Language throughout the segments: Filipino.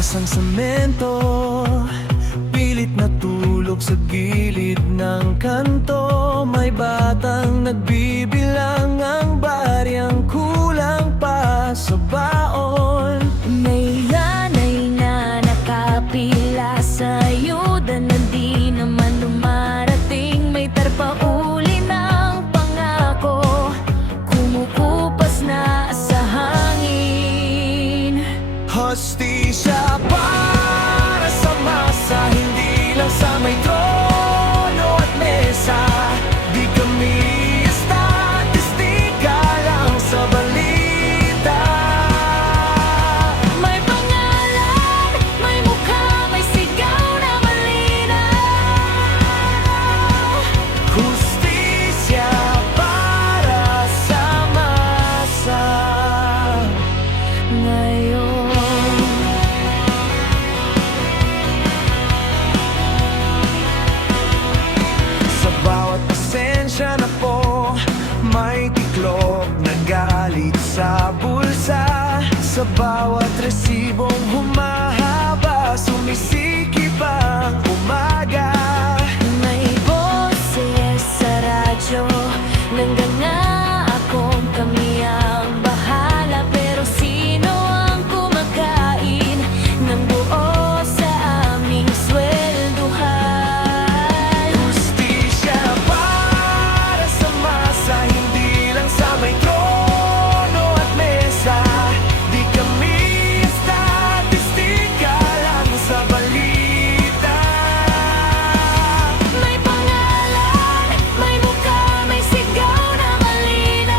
Basang semento, pilit na tulog sa gilid ng kanto. May batang nagbibilang, ang baryang kulang pa sa baon. May nanay na nakapila sa ayuda na di naman dumarating. May tarpauli ng pangako, kumukupas na sa hangin. Hostisya para sa masa, hindi lang sa may trono at mesa. Di kami estatistika lang sa balita. May pangalan, may mukha, may sigaw na malinaw. Hustisya para sa masa Ngayon sa bawat pasensya na po, may tiklop na galit sa bulsa. Sa bawat resibong humahaba, sumisikip ang umaga. may boses sa radyo, nangangakong kami ang bahala. Pero sino ang kumakain ng buo sa aming swelduhan? Hustisya para sa masa, hindi lang sa may trono at mesa. Di kami estatistika lang sa balita. May pangalan, may mukha, may sigaw na malinaw.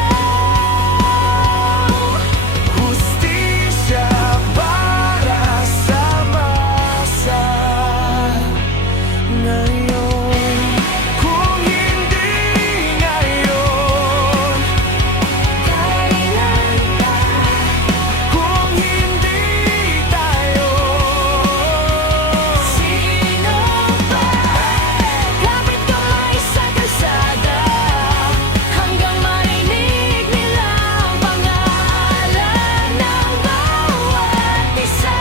Hustisya para sa masa ngayon. Kung hindi ngayon, Kailan pa? kung hindi tayo, Sino ba? Kapit kamay sa kalsada, hanggang marinig nila ang pangalan ng bawat isa.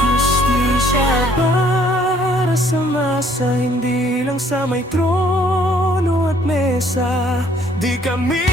hustisya para sa masa, hindi lang sa may trono at mesa. Di kami